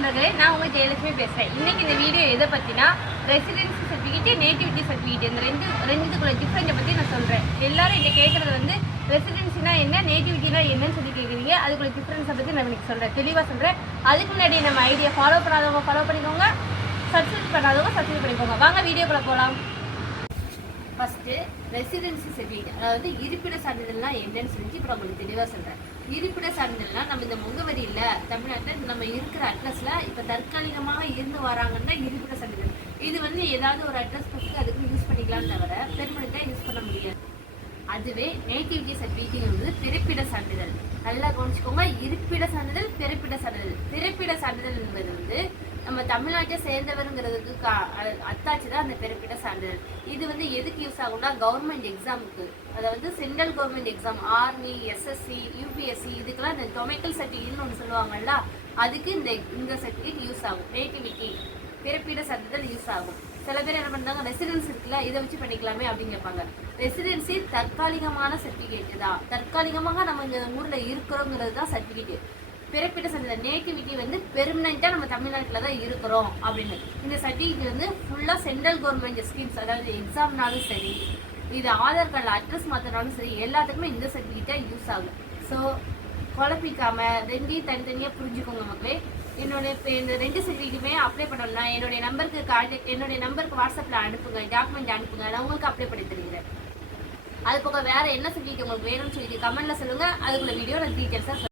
நண்பர்களே, நான் உங்க ஜெயலட்சுமி பேசுறேன். இன்னைக்கு இந்த வீடியோ எதை பத்தினா ரெசிடென்சி சர்டிஃபிகேட், நேட்டிவிட்டி சர்டிஃபிகேட் இந்த ரெண்டுக்குள்ள டிஃபரெண்ட் பத்தி நான் சொல்றேன். எல்லாரும் இதை கேட்கறது வந்து ரெசிடென்சினா என்ன, நேட்டிவிட்டினா என்னன்னு சொல்லி கேட்குறீங்க. அதுக்குள்ள டிஃபரன்ஸை பத்தி நான் இன்னைக்கு சொல்றேன், தெளிவா சொல்றேன். அதுக்கு முன்னாடி நம்ம ஐடியா ஃபாலோ பண்ணாதவங்க ஃபாலோ பண்ணிக்கோங்க, சப்ஸ்கிரைப் பண்ணாதவங்க சப்ஸ்கிரைப் பண்ணிக்கோங்க. வாங்க வீடியோக்குள்ள போகலாம். ஃபர்ஸ்ட் ரெசிடென்சி சர்டிஃபிகேட், அதாவது இருப்பிட சான்றிதழ்னா என்னன்னு சொல்லி இப்போ உங்களுக்கு தெளிவாக சொல்கிறேன். இருப்பிட சான்றிதழ்னா நம்ம இந்த முகவரி இல்லை தமிழ்நாட்டில் நம்ம இருக்கிற அட்ரஸில் இப்போ தற்காலிகமாக இருந்து வராங்கன்னா இருப்பிட சான்றிதழ். இது வந்து ஏதாவது ஒரு அட்ரஸ் பற்றி அதுக்கு யூஸ் பண்ணிக்கலாம்னு தவிர பெர்மனெண்ட்டாக யூஸ் பண்ண முடியாது. அதுவே நேட்டிவிட்டி சர்டிஃபிகேட் வந்து பிறப்பிட சான்றிதழ். நல்லா கவனிச்சுக்கோங்க, இருப்பிட சான்றிதழ், பிறப்பிட சான்றிதழ். பிறப்பிட சான்றிதழ் என்பது வந்து நம்ம தமிழ்நாட்டை சேர்ந்தவருங்கிறதுக்கு அத்தாச்சு தான் அந்த பிறப்பிட சான்றிதழ். இது வந்து எதுக்கு யூஸ் ஆகும்னா கவர்மெண்ட் எக்ஸாமுக்கு, அதாவது central government exam, army, SSC, UPSC, இதுக்கெல்லாம் இந்த டொமைக்கல் சர்டிஃபிகேட்னு ஒன்று சொல்லுவாங்கல்ல, அதுக்கு இந்த சர்டிஃபிகேட் யூஸ் ஆகும். நேட்டிவிட்டி பிறப்பிட சான்றிதழ் யூஸ் ஆகும். சில பேர் என்ன பண்ணுறாங்க, ரெசிடென்சி இருக்குல்ல இதை வச்சு பண்ணிக்கலாமே அப்படின்னு கேட்பாங்க. ரெசிடென்சி தற்காலிகமான சர்டிஃபிகேட் தான், தற்காலிகமாக நம்ம இந்த ஊரில் இருக்கிறோங்கிறது தான் சர்டிஃபிகேட். பிறப்பிட சான்றிதழ் நேட்டிவிட்டி வந்து பெர்மனெண்ட்டாக நம்ம தமிழ்நாட்டில் தான் இருக்கிறோம் அப்படின்னு. இந்த சர்டிஃபிகேட் வந்து ஃபுல்லாக சென்ட்ரல் கவர்மெண்ட் ஸ்கீம்ஸ், அதாவது எக்ஸாம்னாலும் சரி, இது ஆதார் கார்டில் அட்ரஸ் மாற்றினாலும் சரி, எல்லாத்துக்குமே இந்த சர்டிஃபிகேட்டாக யூஸ் ஆகும். ஸோ குழப்பிக்காமல் ரெண்டையும் தனித்தனியாக புரிஞ்சுக்கோங்க மக்களே. இப்போ இந்த ரெண்டு சர்டிஃபிகேட்டுமே அப்ளை பண்ணணும்னா என்னுடைய நம்பருக்கு வாட்ஸ்அப்பில் அனுப்புங்க, டாக்குமெண்ட் அனுப்புங்க, நான் உங்களுக்கு அப்ளை பண்ணி தருகிறேன். அது போக வேறு என்ன சர்டிஃபிகேட் உங்களுக்கு வேணும்னு சொல்லி கமெண்ட்டில் சொல்லுங்கள், அதுக்குள்ள வீடியோ நான் டீட்டெயில்ஸாக